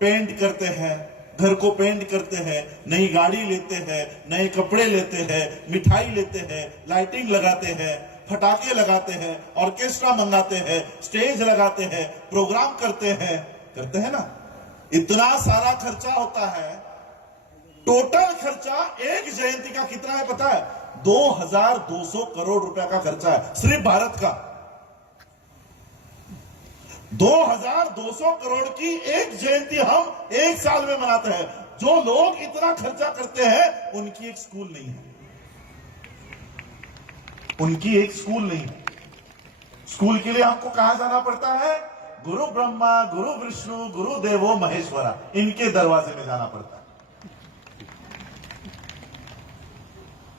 पेंट करते हैं, घर को पेंट करते हैं, नई गाड़ी लेते हैं, नए कपड़े लेते हैं, मिठाई लेते हैं, लाइटिंग लगाते हैं, फटाके लगाते हैं, ऑर्केस्ट्रा मंगाते हैं, स्टेज लगाते हैं, प्रोग्राम करते हैं ना। इतना सारा खर्चा होता है। टोटल खर्चा एक जयंती का कितना है पता है? 2200 करोड़ रुपया का खर्चा है सिर्फ भारत का। 2200 करोड़ की एक जयंती हम एक साल में मनाते हैं। जो लोग इतना खर्चा करते हैं उनकी एक स्कूल नहीं है, उनकी एक स्कूल नहीं है। स्कूल के लिए हमको कहां जाना पड़ता है? गुरु ब्रह्मा, गुरु विष्णु, गुरु देवो महेश्वरा, इनके दरवाजे में जाना पड़ता है।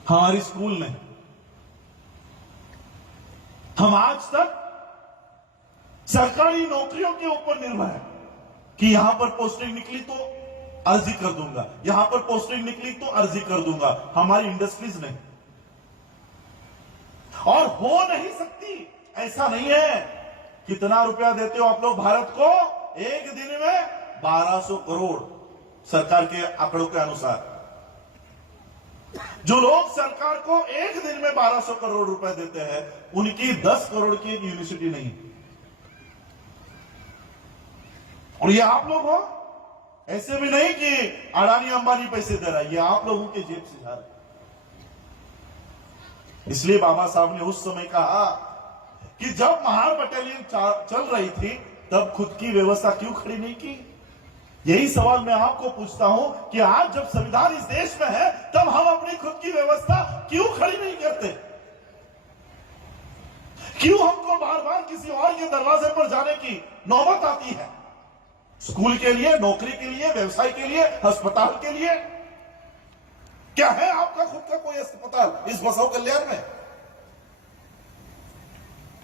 हमारी स्कूल नहीं। हम आज तक सरकारी नौकरियों के ऊपर निर्भर है कि यहां पर पोस्टिंग निकली तो अर्जी कर दूंगा, यहां पर पोस्टिंग निकली तो अर्जी कर दूंगा। हमारी इंडस्ट्रीज नहीं, और हो नहीं सकती। ऐसा नहीं है। कितना रुपया देते हो आप लोग भारत को? एक दिन में 1200 करोड़ सरकार के आंकड़ों के अनुसार। जो लोग सरकार को एक दिन में 1200 करोड़ रुपए देते हैं, उनकी 10 करोड़ की एक यूनिवर्सिटी नहीं। और ये आप लोग हो। ऐसे भी नहीं कि अडानी अंबानी पैसे दे रहा है, ये आप लोगों के जेब से जा रहा है। इसलिए बाबा साहब ने उस समय कहा कि जब महार बटालियन चल रही थी तब खुद की व्यवस्था क्यों खड़ी नहीं की? यही सवाल मैं आपको पूछता हूं कि आज जब संविधान इस देश में है तब हम अपनी खुद की व्यवस्था क्यों खड़ी नहीं करते? क्यों हमको बार बार किसी और के दरवाजे पर जाने की नौबत आती है? स्कूल के लिए, नौकरी के लिए, व्यवसाय के लिए, अस्पताल के लिए। क्या है आपका खुद का कोई अस्पताल इस बसव कल्याण में?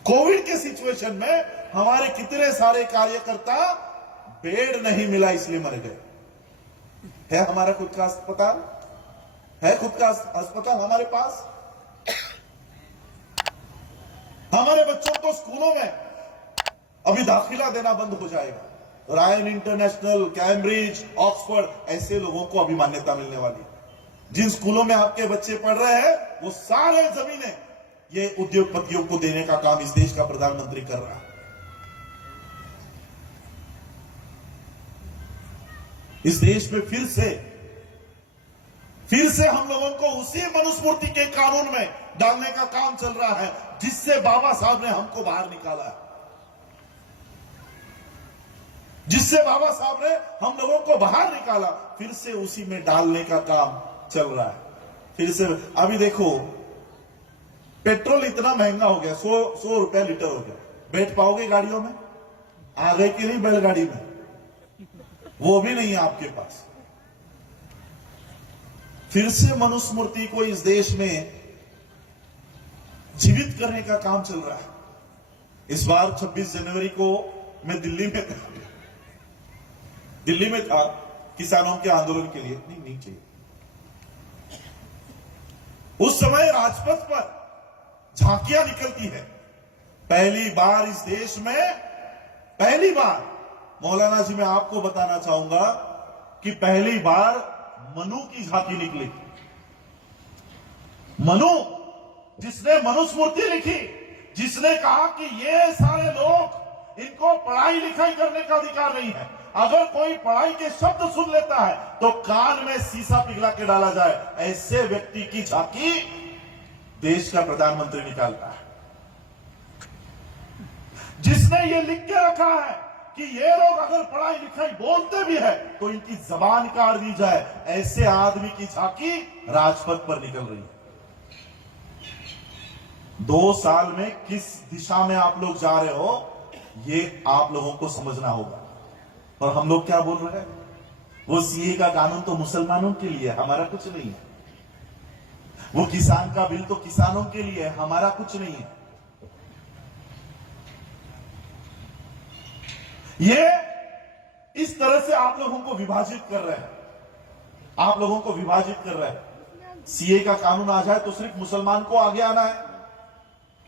कोविड के सिचुएशन में हमारे कितने सारे कार्यकर्ता बेड नहीं मिला इसलिए मर गए। है हमारा खुद का अस्पताल? है खुद का अस्पताल हमारे पास? हमारे बच्चों को स्कूलों में अभी दाखिला देना बंद हो जाएगा। रायन इंटरनेशनल, कैम्ब्रिज, ऑक्सफोर्ड, ऐसे लोगों को अभी मान्यता मिलने वाली है। जिन स्कूलों में आपके बच्चे पढ़ रहे हैं वो सारे जमीनें ये उद्योगपतियों को देने का काम इस देश का प्रधानमंत्री कर रहा है। इस देश में फिर से हम लोगों को उसी मनुस्मृति के कानून में डालने का काम चल रहा है जिससे बाबा साहब ने हमको बाहर निकाला है, जिससे बाबा साहब ने हम लोगों को बाहर निकाला, फिर से उसी में डालने का काम चल रहा है। फिर से अभी देखो, पेट्रोल इतना महंगा हो गया, 100 रुपया लीटर हो गया। बैठ पाओगे गाड़ियों में? आ गए कि नहीं बैलगाड़ी में? वो भी नहीं है आपके पास। फिर से मनुस्मृति को इस देश में जीवित करने का काम चल रहा है। इस बार 26 जनवरी को मैं दिल्ली में था किसानों के आंदोलन के लिए। नहीं चाहिए। उस समय राजपथ पर झांकियां निकलती है। पहली बार इस देश में, पहली बार, मौलाना जी मैं आपको बताना चाहूंगा कि पहली बार मनु की झांकी निकली। मनु, जिसने मनुस्मृति लिखी, जिसने कहा कि ये सारे लोग, इनको पढ़ाई लिखाई करने का अधिकार नहीं है। अगर कोई पढ़ाई के शब्द सुन लेता है तो कान में शीशा पिघला के डाला जाए, ऐसे व्यक्ति की झांकी देश का प्रधानमंत्री निकालता है। जिसने ये लिख के रखा है कि ये लोग अगर पढ़ाई लिखाई बोलते भी है तो इनकी जबान काट दी जाए, ऐसे आदमी की झांकी राजपथ पर निकल रही है। 2 साल में किस दिशा में आप लोग जा रहे हो, ये आप लोगों को समझना होगा। और हम लोग क्या बोल रहे हैं, वो सीए का कानून तो मुसलमानों के लिए है, हमारा कुछ नहीं है। वो किसान का बिल तो किसानों के लिए है, हमारा कुछ नहीं है। ये इस तरह से आप लोगों को विभाजित कर रहे हैं, आप लोगों को विभाजित कर रहे हैं। सीए का कानून आ जाए तो सिर्फ मुसलमान को आगे आना है,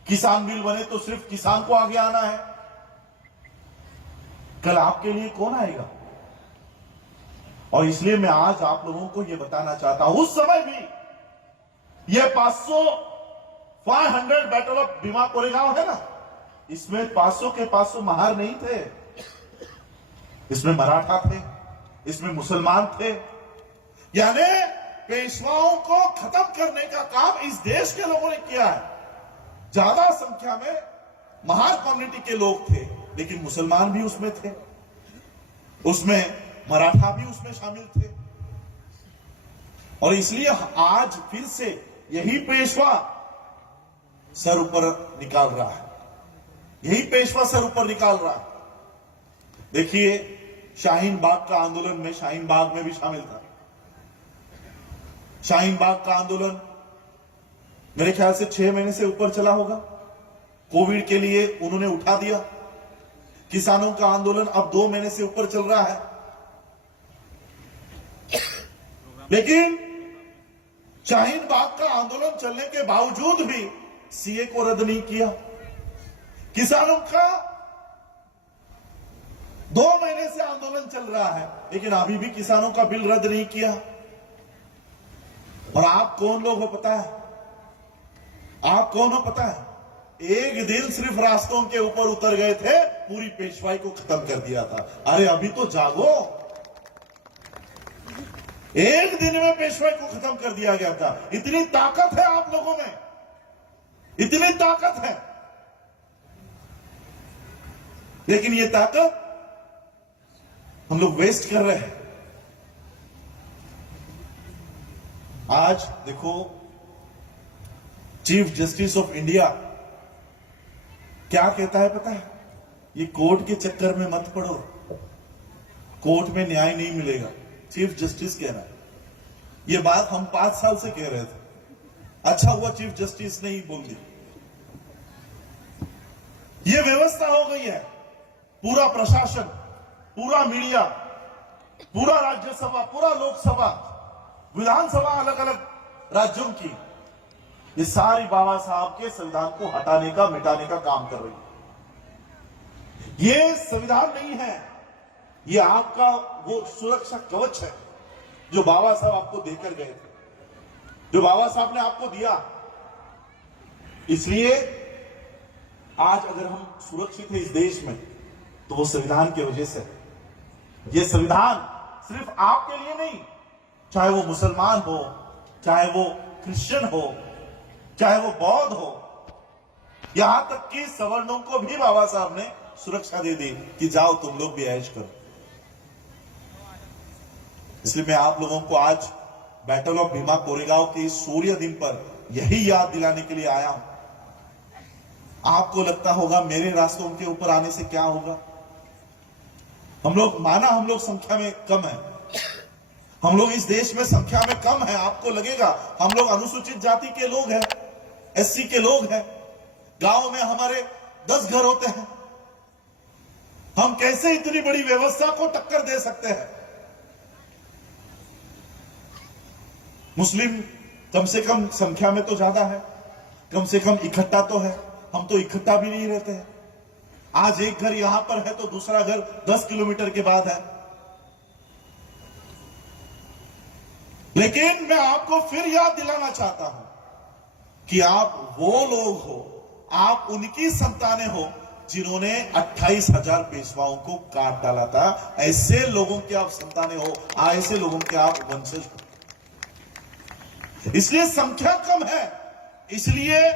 किसान बिल बने तो सिर्फ किसान को आगे आना है। कल आपके लिए कौन आएगा? और इसलिए मैं आज आप लोगों को यह बताना चाहता हूं, उस समय भी यह 500 बैटल ऑफ भीमा कोरेगांव है ना, इसमें 500 के 500 महार नहीं थे। इसमें मराठा थे, इसमें मुसलमान थे। यानी पेशवाओं को खत्म करने का काम इस देश के लोगों ने किया है। ज्यादा संख्या में महार कम्युनिटी के लोग थे, लेकिन मुसलमान भी उसमें थे, उसमें मराठा भी उसमें शामिल थे। और इसलिए आज फिर से यही पेशवा सर ऊपर निकाल रहा है, यही पेशवा सर ऊपर निकाल रहा है। देखिए, शाहीन बाग का आंदोलन में शाहीन बाग में भी शामिल था। शाहीन बाग का आंदोलन मेरे ख्याल से 6 महीने से ऊपर चला होगा। कोविड के लिए उन्होंने उठा दिया। किसानों का आंदोलन अब 2 महीने से ऊपर चल रहा है, लेकिन शाहीन बाग का आंदोलन चलने के बावजूद भी सीए को रद्द नहीं किया। किसानों का 2 महीने से आंदोलन चल रहा है, लेकिन अभी भी किसानों का बिल रद्द नहीं किया। और आप कौन लोग हो पता है? आप कौन हो पता है? एक दिन सिर्फ रास्तों के ऊपर उतर गए थे, पूरी पेशवाई को खत्म कर दिया था। अरे अभी तो जागो, एक दिन में पेशवाई को खत्म कर दिया गया था। इतनी ताकत है आप लोगों में, इतनी ताकत है, लेकिन ये ताकत हम लोग वेस्ट कर रहे हैं। आज देखो, चीफ जस्टिस ऑफ इंडिया क्या कहता है पता है? ये कोर्ट के चक्कर में मत पड़ो, कोर्ट में न्याय नहीं मिलेगा। चीफ जस्टिस कह रहा है। ये बात हम 5 साल से कह रहे थे। अच्छा हुआ चीफ जस्टिस ने ही बोल दी। ये व्यवस्था हो गई है, पूरा प्रशासन, पूरा मीडिया, पूरा राज्यसभा, पूरा लोकसभा, विधानसभा अलग अलग राज्यों की, ये सारी बाबा साहब के संविधान को हटाने का, मिटाने का काम कर रही है। ये संविधान नहीं है, ये आपका वो सुरक्षा कवच है जो बाबा साहब आपको देकर गए थे, जो बाबा साहब ने आपको दिया। इसलिए आज अगर हम सुरक्षित हैं इस देश में, तो वो संविधान की वजह से। ये संविधान सिर्फ आपके लिए नहीं, चाहे वो मुसलमान हो, चाहे वो क्रिश्चियन हो, चाहे वो बौद्ध हो, यहां तक कि सवर्णों को भी बाबा साहब ने सुरक्षा दे दी कि जाओ तुम लोग भी ऐश करो। इसलिए मैं आप लोगों को आज बैटल ऑफ भीमा कोरेगांव के इस सूर्य दिन पर यही याद दिलाने के लिए आया हूं। आपको लगता होगा मेरे रास्तों के ऊपर आने से क्या होगा? हम लोग संख्या में कम है, हम लोग इस देश में संख्या में कम है। आपको लगेगा हम लोग अनुसूचित जाति के लोग हैं, एससी के लोग हैं, गांव में हमारे 10 घर होते हैं, हम कैसे इतनी बड़ी व्यवस्था को टक्कर दे सकते हैं? मुस्लिम कम से कम संख्या में तो ज्यादा है, कम से कम इकट्ठा तो है। हम तो इकट्ठा भी नहीं रहते हैं। आज एक घर यहां पर है तो दूसरा घर 10 किलोमीटर के बाद है। लेकिन मैं आपको फिर याद दिलाना चाहता हूं कि आप वो लोग हो, आप उनकी संतानें हो जिन्होंने 28,000 पेशवाओं को काट डाला था। ऐसे लोगों के आप संतानें हो, ऐसे लोगों के आप वंशज हो। इसलिए संख्या कम है, इसलिए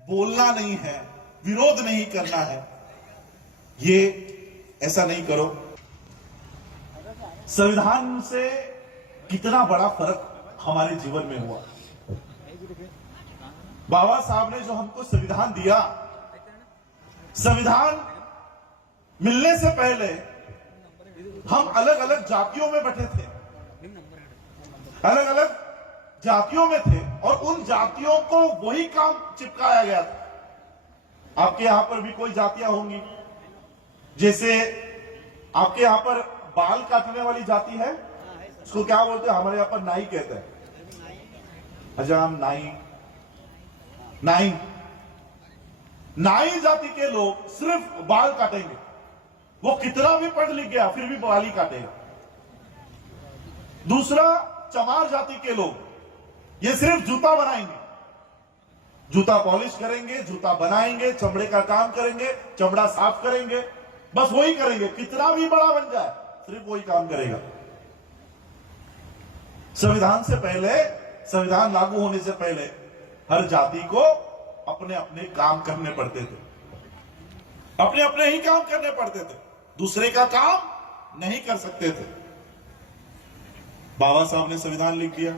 बोलना नहीं है, विरोध नहीं करना है, ये ऐसा नहीं करो। संविधान से कितना बड़ा फर्क हमारे जीवन में हुआ। बाबा साहब ने जो हमको संविधान दिया, संविधान मिलने से पहले हम अलग अलग जातियों में बैठे थे, अलग अलग जातियों में थे, और उन जातियों को वही काम चिपकाया गया था। आपके यहां पर भी कोई जातियां होंगी, जैसे आपके यहां पर बाल काटने वाली जाति है, उसको क्या बोलते हैं? हमारे यहां पर नाई कहते हैं। हजाम नाई, नाई नाई जाति के लोग सिर्फ बाल काटेंगे। वो कितना भी पढ़ लिख गया फिर भी बाल ही काटेगा। दूसरा, चमार जाति के लोग ये सिर्फ जूता बनाएंगे, जूता पॉलिश करेंगे, जूता बनाएंगे, चमड़े का काम करेंगे, चमड़ा साफ करेंगे, बस वही करेंगे। कितना भी बड़ा बन जाए सिर्फ वही काम करेगा। संविधान से पहले, संविधान लागू होने से पहले हर जाति को अपने अपने काम करने पड़ते थे, अपने अपने ही काम करने पड़ते थे, दूसरे का काम नहीं कर सकते थे। बाबा साहब ने संविधान लिख दिया,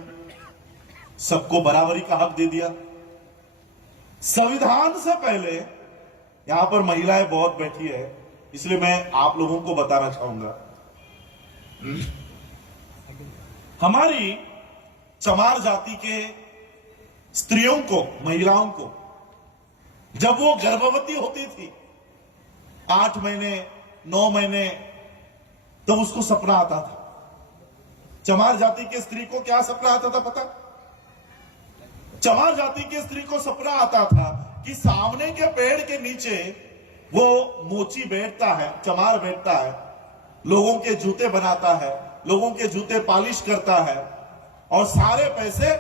सबको बराबरी का हक दे दिया। संविधान से पहले, यहां पर महिलाएं बहुत बैठी है इसलिए मैं आप लोगों को बताना चाहूंगा, हमारी चमार जाति के स्त्रियों को, महिलाओं को जब वो गर्भवती होती थी 8 महीने 9 महीने, तो उसको सपना आता था। चमार जाति के स्त्री को क्या सपना आता था पता? चमार जाति के स्त्री को सपना आता था कि सामने के पेड़ के नीचे वो मोची बैठता है, चमार बैठता है, लोगों के जूते बनाता है, लोगों के जूते पॉलिश करता है और सारे पैसे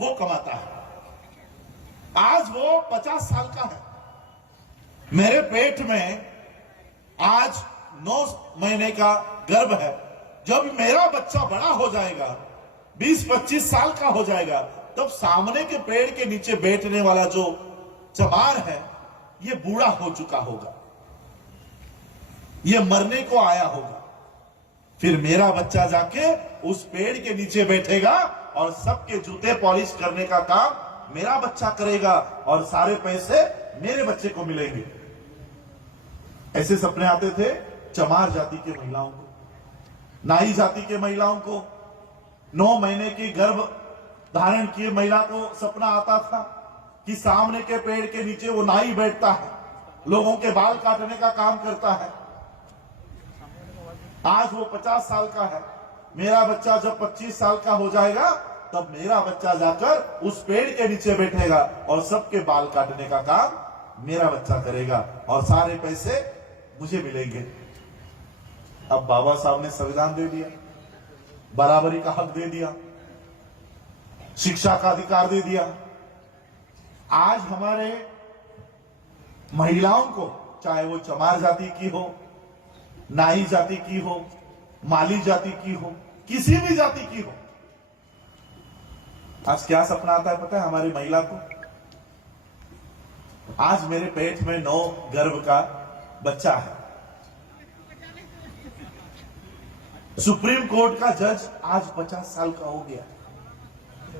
वो कमाता है। आज वो 50 साल का है, मेरे पेट में आज 9 महीने का गर्भ है। जब मेरा बच्चा बड़ा हो जाएगा, 20-25 साल का हो जाएगा, तब सामने के पेड़ के नीचे बैठने वाला जो चमार है ये बूढ़ा हो चुका होगा, ये मरने को आया होगा। फिर मेरा बच्चा जाके उस पेड़ के नीचे बैठेगा और सबके जूते पॉलिश करने का काम मेरा बच्चा करेगा और सारे पैसे मेरे बच्चे को मिलेंगे। ऐसे सपने आते थे चमार जाति के महिलाओं को। नाई जाति के महिलाओं को, 9 महीने की गर्भ धारण किए महिला को सपना आता था कि सामने के पेड़ के नीचे वो नाई बैठता है, लोगों के बाल काटने का काम करता है। आज वो 50 साल का है, मेरा बच्चा जब 25 साल का हो जाएगा तब मेरा बच्चा जाकर उस पेड़ के नीचे बैठेगा और सबके बाल काटने का काम मेरा बच्चा करेगा और सारे पैसे मुझे मिलेंगे। अब बाबा साहब ने संविधान दे दिया, बराबरी का हक दे दिया, शिक्षा का अधिकार दे दिया। आज हमारे महिलाओं को, चाहे वो चमार जाति की हो, नाई जाति की हो, माली जाति की हो, किसी भी जाति की हो, आज क्या सपना आता है पता है हमारी महिला को? आज मेरे पेट में 9 गर्भ का बच्चा है। सुप्रीम कोर्ट का जज आज 50 साल का हो गया।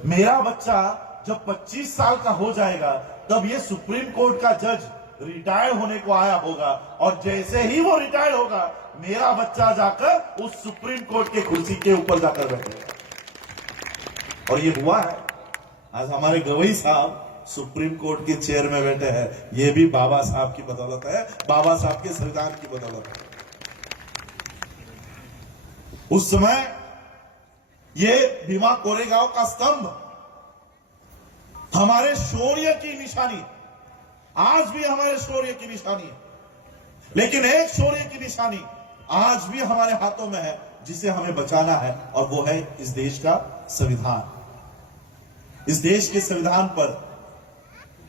मेरा बच्चा जब 25 साल का हो जाएगा तब ये सुप्रीम कोर्ट का जज रिटायर होने को आया होगा और जैसे ही वो रिटायर होगा मेरा बच्चा जाकर उस सुप्रीम कोर्ट के कुर्सी के ऊपर जाकर बैठेगा। और ये हुआ है। आज हमारे गवई साहब सुप्रीम कोर्ट के चेयर में बैठे हैं, ये भी बाबा साहब की बदौलत है, बाबा साहब के संविधान की बदौलत है। उस समय ये भीमा कोरेगांव का स्तंभ हमारे शौर्य की निशानी, आज भी हमारे शौर्य की निशानी है। लेकिन एक शौर्य की निशानी आज भी हमारे हाथों में है जिसे हमें बचाना है, और वो है इस देश का संविधान। इस देश के संविधान पर,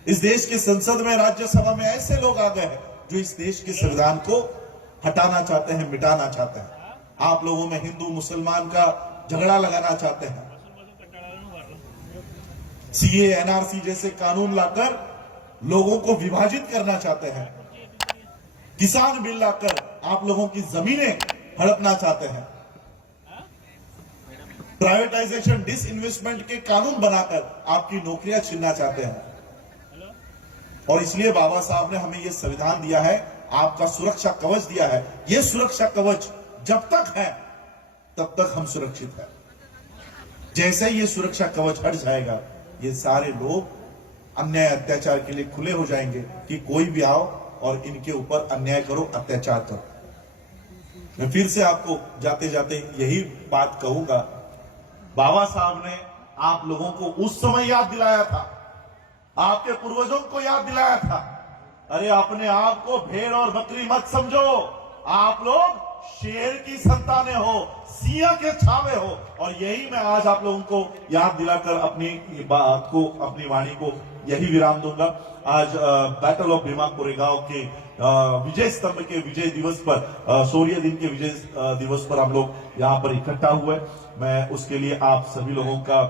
इस देश के संसद में, राज्यसभा में ऐसे लोग आ गए हैं जो इस देश के संविधान को हटाना चाहते हैं, मिटाना चाहते हैं। आप लोगों में हिंदू मुसलमान का झगड़ा लगाना चाहते हैं, सीए एनआरसी जैसे कानून लाकर लोगों को विभाजित करना चाहते हैं। किसान बिल लाकर आप लोगों की जमीनें हड़पना चाहते हैं, प्राइवेटाइजेशन डिसइन्वेस्टमेंट के कानून बनाकर आपकी नौकरियां छीनना चाहते हैं। और इसलिए बाबा साहब ने हमें यह संविधान दिया है, आपका सुरक्षा कवच दिया है। यह सुरक्षा कवच जब तक है तब तक हम सुरक्षित हैं। जैसे ही ये सुरक्षा कवच हट जाएगा, ये सारे लोग अन्याय अत्याचार के लिए खुले हो जाएंगे कि कोई भी आओ और इनके ऊपर अन्याय करो, अत्याचार करो। मैं फिर से आपको जाते जाते यही बात कहूंगा, बाबा साहब ने आप लोगों को उस समय याद दिलाया था, आपके पूर्वजों को याद दिलाया था, अरे अपने आप को भेड़ और बकरी मत समझो, आप लोग शेर की संतानें हो, सिंह के छावे हो। और यही मैं आज आप लोगों को याद दिलाकर अपनी बात को, अपनी वाणी को यही विराम दूंगा। आज बैटल ऑफ भीमा कोरेगांव के विजय स्तंभ के विजय दिवस पर, सूर्य दिन के विजय दिवस पर हम लोग यहाँ पर इकट्ठा हुए। मैं उसके लिए आप सभी लोगों का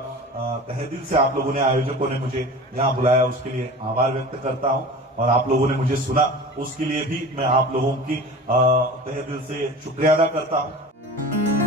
तहे दिल से, आप लोगों ने, आयोजकों ने मुझे यहाँ बुलाया, उसके लिए आभार व्यक्त करता हूँ। और आप लोगों ने मुझे सुना, उसके लिए भी मैं आप लोगों की तहे दिल से शुक्रिया अदा करता हूँ।